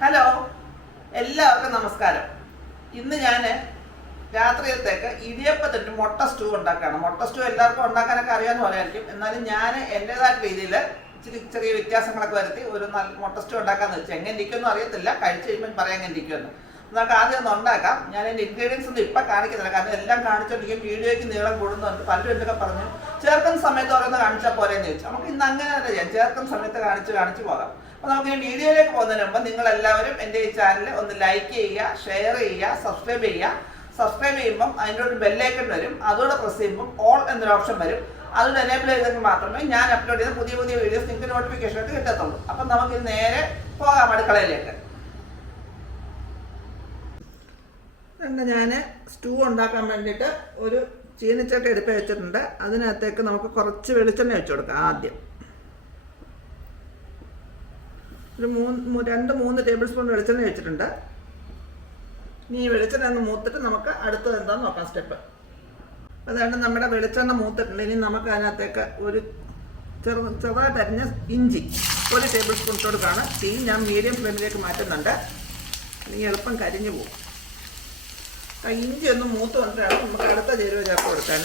Hello, എല്ലാവർക്കും നമസ്കാരം. ഇന്ന് ഞാൻ രാത്രിയത്തേക്ക് ഇടിയപ്പത്തിൻ്റെ മുട്ട സ്റ്റൂ ഉണ്ടാക്കുകയാണ്. മുട്ട സ്റ്റൂ എല്ലാവർക്കും ഉണ്ടാക്കാനൊക്കെ അറിയാമെന്ന് പറയായിരിക്കും. എന്നാലും ഞാൻ എൻ്റേതായ രീതിയിൽ ഇച്ചിരി ചെറിയ വ്യത്യാസങ്ങളൊക്കെ വരുത്തി ഒരു നല്ല മുട്ട സ്റ്റൂ ഉണ്ടാക്കാമെന്ന് വെച്ചാൽ എങ്ങനെ ഇരിക്കുമെന്നും അറിയത്തില്ല, കഴിച്ച് കഴിയുമ്പോൾ പറയാൻ എങ്ങനെ ഇരിക്കുമെന്ന്. നമുക്ക് ആദ്യം ഒന്ന് ഉണ്ടാക്കാം. ഞാൻ എൻ്റെ ഇൻഗ്രീഡിയൻസ് ഒന്നും ഇപ്പം കാണിക്കുന്നില്ല, കാരണം എല്ലാം കാണിച്ചോണ്ടിരിക്കും. വീഡിയോയ്ക്ക് നീളം കൂടുന്നുണ്ട്. പലരും എന്തൊക്കെ പറഞ്ഞു ചേർക്കുന്ന സമയത്ത് ഓരോന്ന് കാണിച്ചാൽ പോരെയെന്ന് ചോദിച്ചു. നമുക്ക് ഇന്ന് അങ്ങനെ തന്നെ ചെയ്യാം, ചേർക്കുന്ന സമയത്ത് കാണിച്ച് പോകാം. അപ്പോൾ നമുക്ക് ഈ വീഡിയോയിലേക്ക് പോകുന്നതിന് മുമ്പ് നിങ്ങളെല്ലാവരും എൻ്റെ ഈ ചാനൽ ഒന്ന് ലൈക്ക് ചെയ്യുക, ഷെയർ ചെയ്യുക, സബ്സ്ക്രൈബ് ചെയ്യുക. സബ്സ്ക്രൈബ് ചെയ്യുമ്പം അതിൻ്റെ ഒരു ബെല്ലൈക്കൺ വരും, അതോടെ പ്രസ് ചെയ്യുമ്പം ഓൾ എന്നൊരു ഓപ്ഷൻ വരും. അതുകൊണ്ട് എനേബിൾ ചെയ്തെങ്കിൽ മാത്രമേ ഞാൻ അപ്ലോഡ് ചെയ്ത പുതിയ പുതിയ വീഡിയോസ് നിങ്ങൾക്ക് നോട്ടിഫിക്കേഷൻ ആയിട്ട് കിട്ടത്തുള്ളൂ. അപ്പം നമുക്ക് നേരെ പോകാം അടുക്കളയിലേക്ക്. ഞാൻ സ്റ്റൂ ഉണ്ടാക്കാൻ വേണ്ടിയിട്ട് ഒരു ചീനച്ചട്ടി എടുത്ത് വെച്ചിട്ടുണ്ട്. അതിനകത്തേക്ക് നമുക്ക് കുറച്ച് വെളിച്ചെണ്ണ വെച്ച് കൊടുക്കാം. ആദ്യം ഒരു 2-3 ടേബിൾ സ്പൂൺ വെളിച്ചെണ്ണ വെച്ചിട്ടുണ്ട്. ഇനി ഈ വെളിച്ചെണ്ണ ഒന്ന് മൂത്തിട്ട് നമുക്ക് അടുത്തത് എന്താണെന്ന് നോക്കാം സ്റ്റെപ്പ്. അതുകൊണ്ട് നമ്മുടെ വെളിച്ചെണ്ണ മൂത്തിട്ടുണ്ട്. ഇനി നമുക്ക് അതിനകത്തേക്ക് ഒരു ചെറുതായിട്ട് അരിഞ്ഞ ഇഞ്ചി 1 ടേബിൾ സ്പൂൺ ഇട്ട് കൊടുക്കുകയാണ്. തീ ഞാൻ മീഡിയം ഫ്ലെയിമിലേക്ക് മാറ്റുന്നുണ്ട്, അല്ലെങ്കിൽ എളുപ്പം കരിഞ്ഞു പോകും. ഇഞ്ചി ഒന്ന് മൂത്ത് വന്നിട്ടാണ് നമുക്ക് അടുത്ത ചേരുവ ചേർത്ത് കൊടുക്കാൻ.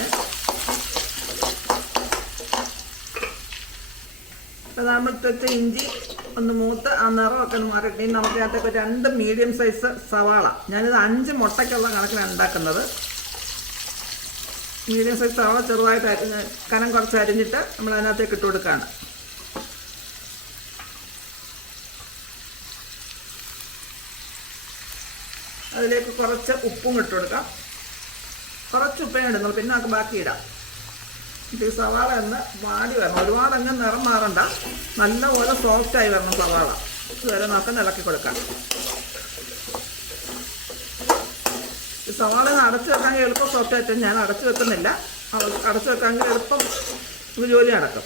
അപ്പോൾ നമ്മൾ വെച്ച ഇഞ്ചി ഒന്ന് മൂത്ത് ആ നിറമൊക്കെ ഒന്ന് മാറിയിട്ട് നമുക്ക് അതിനകത്തേക്ക് 2 മീഡിയം സൈസ് സവാള, ഞാനിത് 5 മുട്ടയ്ക്കുള്ള കണക്കിലാണ് ഉണ്ടാക്കുന്നത്. മീഡിയം സൈസ് സവാള ചെറുതായിട്ട് കനം കുറച്ച് അരിഞ്ഞിട്ട് നമ്മൾ അതിനകത്തേക്ക് ഇട്ട് കൊടുക്കുകയാണ്. അതിലേക്ക് കുറച്ച് ഉപ്പും ഇട്ട് കൊടുക്കാം. കുറച്ച് ഉപ്പേ ഇടുന്നുള്ളൂ, പിന്നെ നമുക്ക് ബാക്കി ഇടാം. ഈ സവാള ഒന്ന് വാടി വരണം, ഒരുപാട് അങ്ങ് നിറം മാറണ്ട, നല്ലപോലെ സോഫ്റ്റായി വരണം സവാള. ഇതുവരെ നമുക്ക് ഇളക്കി കൊടുക്കാം. ഈ സവാള അടച്ചു വെക്കാമെങ്കിൽ എളുപ്പം സോഫ്റ്റായിട്ട് ഞാൻ അടച്ചു വെക്കുന്നില്ല. അടച്ചു വെക്കാമെങ്കിൽ എളുപ്പം ജോലി നടക്കും.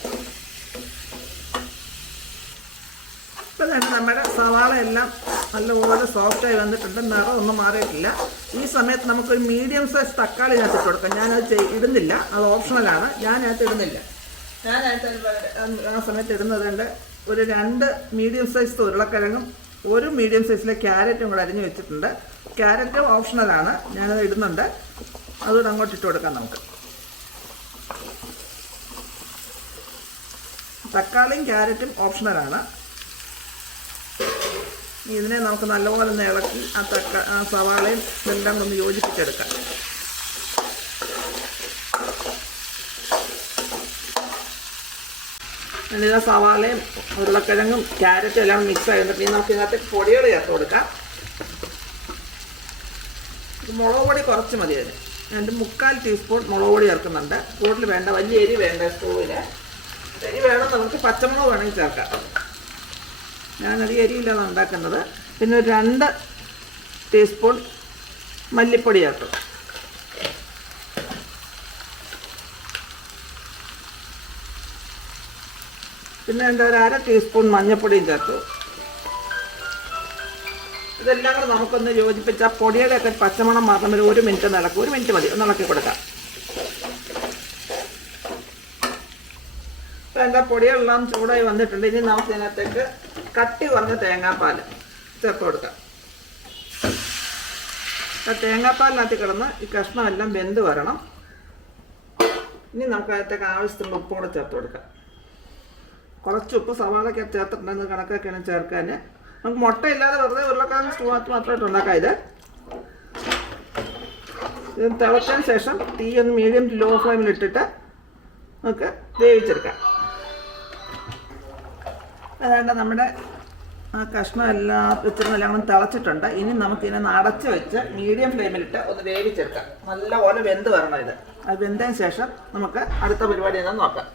ഇപ്പം തന്നെ നമ്മുടെ സവാള എല്ലാം നല്ലപോലെ സോഫ്റ്റായി വന്നിട്ടുണ്ട്, നിറം ഒന്നും മാറിയിട്ടില്ല. ഈ സമയത്ത് നമുക്കൊരു മീഡിയം സൈസ് തക്കാളി ഇതിനകത്ത് ഇട്ട് കൊടുക്കാം. ഞാനത് ഇടുന്നില്ല, അത് ഓപ്ഷണലാണ്. ഞാനകത്ത് ഇടുന്നില്ല. ആ സമയത്ത് ഇടുന്നതുകൊണ്ട് ഒരു 2 മീഡിയം സൈസ് ഉരുളക്കിഴങ്ങും 1 മീഡിയം സൈസിലെ ക്യാരറ്റും കൂടെ അരിഞ്ഞ് വെച്ചിട്ടുണ്ട്. ക്യാരറ്റ് ഓപ്ഷണലാണ്, ഞാനത് ഇടുന്നുണ്ട്. അതുകൂടെ അങ്ങോട്ട് ഇട്ട് കൊടുക്കാം നമുക്ക്. തക്കാളിയും ക്യാരറ്റും ഓപ്ഷണലാണ്. ഇതിനെ നമുക്ക് നല്ലപോലെ ഒന്ന് ഇളക്കി ആ സവാളയും ഇതെല്ലാം ഒന്ന് യോജിപ്പിച്ചെടുക്കാം. എന്നിട്ട് സവാളയും ഉരുളക്കിഴങ്ങും ക്യാരറ്റും എല്ലാം മിക്സ് ആയിട്ട് നമുക്ക് ഇതിനകത്ത് പൊടികൾ ചേർത്ത് കൊടുക്കാം. മുളക് പൊടി കുറച്ച് മതി. അതിന് 1/4 ടീസ്പൂൺ മുളക് പൊടി ചേർക്കുന്നുണ്ട്. കൂടുതൽ വേണ്ട, വലിയ എരി വേണ്ട. സ്റ്റൂവിന് എരി വേണം, നമുക്ക് പച്ചമുളക് വേണമെങ്കിൽ ചേർക്കാം. ഞാനത് എരിയിലാണ് ഉണ്ടാക്കുന്നത്. പിന്നെ ഒരു 2 ടീസ്പൂൺ മല്ലിപ്പൊടി ചേർത്തു. പിന്നെ ഒരു 1/2 ടീസ്പൂൺ മഞ്ഞൾപ്പൊടിയും ചേർത്തു. ഇതെല്ലാം കൂടെ നമുക്കൊന്ന് യോജിപ്പിച്ച് ആ പൊടിയുടെയൊക്കെ പച്ചമണം മാത്രം ഒരു 1 മിനിറ്റ് നടക്കും. 1 മിനിറ്റ് മതി, ഒന്ന് ഇളക്കി കൊടുക്കാം. അപ്പോൾ എൻ്റെ പൊടികളെല്ലാം ചൂടായി വന്നിട്ടുണ്ട്. ഇനി നമുക്ക് ഇതിനകത്തേക്ക് കട്ടി കുറഞ്ഞ തേങ്ങാപ്പാൽ ചേർത്ത് കൊടുക്കാം. ആ തേങ്ങാപ്പാലിനകത്ത് കിടന്ന് ഈ കഷ്ണമെല്ലാം വെന്ത് വരണം. ഇനി നമുക്ക് അതിനകത്തേക്ക് ആവശ്യത്തിനുള്ള ഉപ്പ് കൂടെ ചേർത്ത് കൊടുക്കാം. കുറച്ച് ഉപ്പ് സവാളയ്ക്ക് ചേർത്തിട്ടുണ്ടെന്ന് കണക്കൊക്കെയാണ് ചേർക്കാൻ. നമുക്ക് മുട്ടയില്ലാതെ വെറുതെ ഉരുളക്കിഴങ്ങ് സ്റ്റൂ മാത്രമായിട്ട് ഉണ്ടാക്കാം. ഇത് തിളച്ചതിന് ശേഷം തീ ഒന്ന് മീഡിയം ടു ലോ ഫ്ലെയിമിൽ ഇട്ടിട്ട് നമുക്ക് വേവിച്ചെടുക്കാം. അതാണ്ട് നമ്മുടെ ആ കഷ്ണം എല്ലാം വെച്ചിരുന്നെല്ലാം കൂടെ തിളച്ചിട്ടുണ്ട്. ഇനി നമുക്കിതിനെ അടച്ച് വെച്ച് മീഡിയം ഫ്ലെയിമിലിട്ട് ഒന്ന് വേവിച്ചെടുക്കാം. നല്ലപോലെ വെന്ത് വരണം ഇത്. അത് വെന്തതിന് ശേഷം നമുക്ക് അടുത്ത പരിപാടി എന്താണെന്ന് നോക്കാം.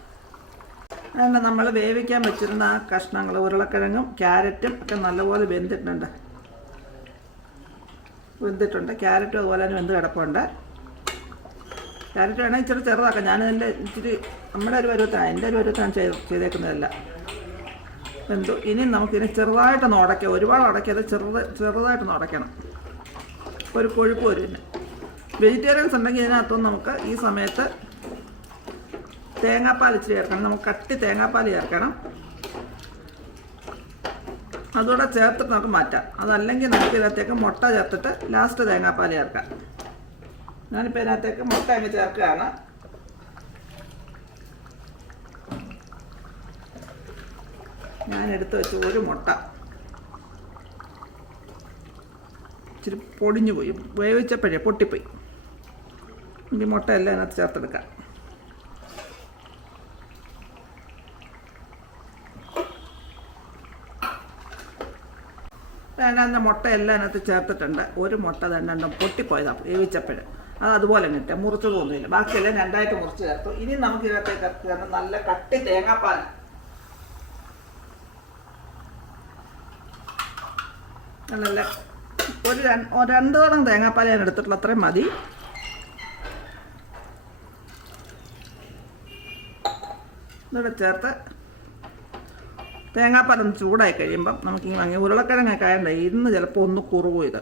അതുകൊണ്ട് നമ്മൾ വേവിക്കാൻ വെച്ചിരുന്ന ആ കഷ്ണങ്ങൾ ഉരുളക്കിഴങ്ങും ക്യാരറ്റും ഒക്കെ നല്ലപോലെ വെന്തിട്ടുണ്ട്. ക്യാരറ്റും അതുപോലെ തന്നെ വെന്ത് കിടപ്പുണ്ട്. ക്യാരറ്റ് വേണമെങ്കിൽ ഇച്ചിരി ചെറുതാക്കാം. ഞാനതിൻ്റെ ഇച്ചിരി നമ്മുടെ ഒരു പരുവത്താണ്, എൻ്റെ ഒരു പരുവത്താണ് ചെയ്തേക്കുന്നതല്ല. വെന്തു. ഇനി നമുക്കിതിനെ ചെറുതായിട്ടൊന്ന് ഉടയ്ക്കാം. ഒരുപാട് ഉടയ്ക്കാതെ ചെറുതായിട്ടൊന്ന് ഉടയ്ക്കണം. ഒരു കൊഴുപ്പ് വരും. പിന്നെ വെജിറ്റേറിയൻസ് ഉണ്ടെങ്കിൽ ഇതിനകത്തൊന്നും നമുക്ക് ഈ സമയത്ത് തേങ്ങാപ്പാൽ ഇച്ചിരി ചേർക്കണം. നമുക്ക് കട്ടി തേങ്ങാപ്പാൽ ചേർക്കണം. അതുകൂടെ ചേർത്തിട്ട് നമുക്ക് മാറ്റാം. അതല്ലെങ്കിൽ നമുക്ക് ഇതിനകത്തേക്ക് മുട്ട ചേർത്തിട്ട് ലാസ്റ്റ് തേങ്ങാപ്പാൽ ചേർക്കാം. ഞാനിപ്പോൾ ഇതിനകത്തേക്ക് മുട്ട അങ്ങ് ചേർക്കുകയാണ്. ഞാൻ എടുത്ത് വെച്ച് ഒരു മുട്ട ഇച്ചിരി പൊടിഞ്ഞു പോയി, വേവിച്ചപ്പോഴേ പൊട്ടിപ്പോയി. ഈ മുട്ട എല്ലാം അതിനകത്ത് ചേർത്തെടുക്കാം. തേങ്ങാൻ്റെ മുട്ട എല്ലാം അതിനകത്ത് ചേർത്തിട്ടുണ്ട്. ഒരു മുട്ട രണ്ടെണ്ണം പൊട്ടിപ്പോയതാണ് വേവിച്ചപ്പോൾ. അത് അതുപോലെ തന്നെ മുറിച്ചതൊന്നുമില്ല, ബാക്കിയെല്ലാം രണ്ടായിട്ട് മുറിച്ച് ചേർത്തു. ഇനി നമുക്ക് ഇതിനകത്തേക്ക് ചേർത്ത് നല്ല കട്ടി തേങ്ങാപ്പാൽ നല്ല ഒരു 2 തടം തേങ്ങാപ്പാൽ ഞാൻ എടുത്തിട്ടുള്ള അത്രയും മതി. ഇതോടെ ചേർത്ത് തേങ്ങാപ്പാലൊന്ന് ചൂടായി കഴിയുമ്പം നമുക്ക് വാങ്ങി ഉരുളക്കിഴങ്ങൊക്കെ ആയതുകൊണ്ട് ഇന്ന് ചിലപ്പോൾ ഒന്ന് കുറുകും. ഇത്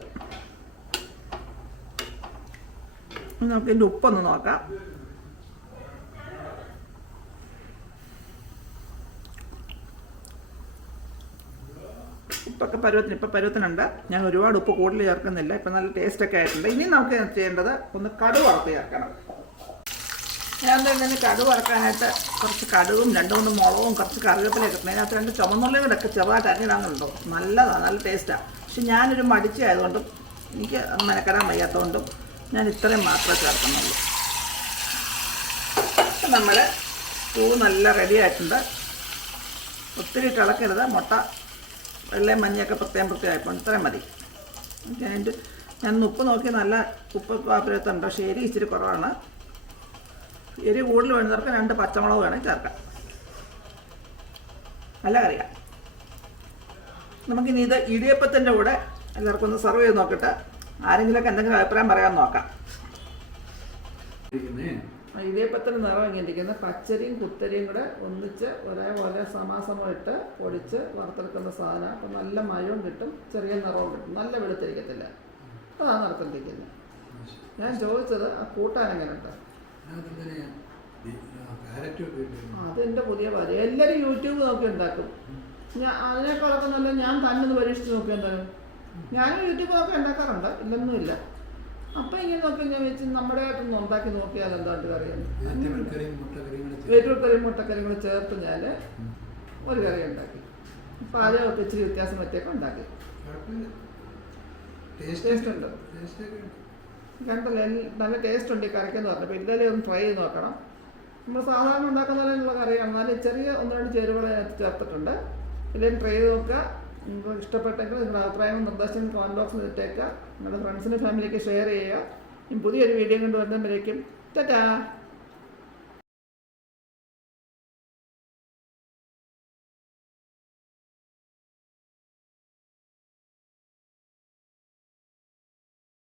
നമുക്ക് ഇതിൻ്റെ ഉപ്പൊന്ന് നോക്കാം. ഉപ്പൊക്കെ പരുവത്തിനുണ്ട്. ഞാൻ ഒരുപാട് ഉപ്പ് കൂടുതൽ ചേർക്കുന്നില്ല. ഇപ്പം നല്ല ടേസ്റ്റൊക്കെ ആയിട്ടുണ്ട്. ഇനി നമുക്ക് ചെയ്യേണ്ടത് ഒന്ന് കടുക് വറുത്ത് ചേർക്കണം. ഞാൻ തന്നെ കടുക് വറക്കാനായിട്ട് കുറച്ച് കടുകും 2-3 മുളകും കുറച്ച് കറിവേപ്പിലൊക്കെ ഇട്ടുണ്ട്. അതിനകത്ത് 2 ചുമന്നുള്ളിയും കൂടെ ഒക്കെ ചെറുതായിട്ട് അരിഞ്ഞിടാന്നുണ്ടോ, നല്ലതാണ്, നല്ല ടേസ്റ്റാണ്. പക്ഷെ ഞാനൊരു മടിച്ചായതുകൊണ്ടും എനിക്ക് മെനക്കെടാൻ വയ്യാത്തതുകൊണ്ടും ഞാൻ ഇത്രയും മാത്രമേ ചേർക്കുന്നുള്ളൂ. നമ്മൾ നല്ല റെഡി ആയിട്ടുണ്ട്. ഒത്തിരി ഇളക്കരുത്. മുട്ട വെള്ളയും മഞ്ഞയൊക്കെ പ്രത്യേകമായപ്പോൾ ഇത്രയും മതി. ഞാൻ ഉപ്പ് നോക്കി നല്ല ഉപ്പ് പാത്രത്തുണ്ട്. പക്ഷേ എരി ഇച്ചിരി കുറവാണ്. എരി കൂടുതൽ വേണ്ടവർക്ക് 2 പച്ചമുളക് വേണമെങ്കിൽ ചേർക്കാം. നല്ല കറിയാണ്. നമുക്കിനി ഇത് ഇടിയപ്പത്തിൻ്റെ കൂടെ എല്ലാവർക്കും ഒന്ന് സെർവ് ചെയ്ത് നോക്കിയിട്ട് ആരെങ്കിലുമൊക്കെ എന്തെങ്കിലും അഭിപ്രായം പറയാൻ നോക്കാം. ഇടിയപ്പത്തിന് നിറം ഇങ്ങനെ പച്ചരിയും കുത്തരിയും കൂടെ ഒന്നിച്ച് ഒരേപോലെ സമാസമം ഇട്ട് പൊടിച്ച് വറുത്തെടുക്കുന്ന സാധനം. അപ്പം നല്ല മയവും കിട്ടും, ചെറിയ നിറവും കിട്ടും, നല്ല വെളുത്തിരിക്കത്തില്ല. അതാണ് നടത്തിരിക്കുന്നത്. ഞാൻ ചോദിച്ചത് ആ കൂട്ടാൻ എങ്ങനെയുണ്ട്. അതെൻ്റെ പുതിയ കാര്യം. എല്ലാവരും യൂട്യൂബ് നോക്കി ഉണ്ടാക്കും. അതിനേക്കാളൊക്കെ നല്ല ഞാൻ തന്നെ പരീക്ഷിച്ച് നോക്കി എന്തായാലും. ഞാനും യൂട്യൂബ് നോക്കി ഉണ്ടാക്കാറുണ്ട്, ഇല്ലൊന്നുമില്ല. അപ്പം ഇങ്ങനെ നോക്കി ഞാൻ വെച്ച് നമ്മുടെ ആയിട്ടൊന്ന് ഉണ്ടാക്കി നോക്കിയാൽ എന്താണ്ട് കറിയാണ്. വെജിറ്റബിൾ മുട്ടക്കറിയും കൂടെ ചേർത്ത് ഞാൻ ഒരു കറി ഉണ്ടാക്കി. പാചകമൊക്കെ ഇച്ചിരി വ്യത്യാസം പറ്റിയൊക്കെ ഉണ്ടാക്കി. ടേസ്റ്റ് ഉണ്ട്, കണ്ടല്ലേ, നല്ല ടേസ്റ്റ് ഉണ്ട് ഈ കറിക്കെന്ന് പറഞ്ഞപ്പോൾ. ഇന്നലെ ഒന്ന് ട്രൈ ചെയ്ത് നോക്കണം. നമ്മൾ സാധാരണ ഉണ്ടാക്കുന്നതിനുള്ള കറിയാണ്. നല്ല ചെറിയ 1-2 ചേരുവകൾ അതിനകത്ത് ചേർത്തിട്ടുണ്ട്. ഇല്ലെങ്കിൽ ട്രൈ ചെയ്ത് നോക്കുക. നിങ്ങൾക്ക് ഇഷ്ടപ്പെട്ടെങ്കിൽ നിങ്ങളുടെ അഭിപ്രായവും നിർദ്ദേശവും കമൻറ്റ് ബോക്സിൽ ഇട്ടേക്കുക. നിങ്ങളുടെ ഫ്രണ്ട്സിനും ഫാമിലിക്ക് ഷെയർ ചെയ്യുക. പുതിയൊരു വീഡിയോ കൊണ്ടുവരുന്നതിലേക്കും ടാറ്റാ.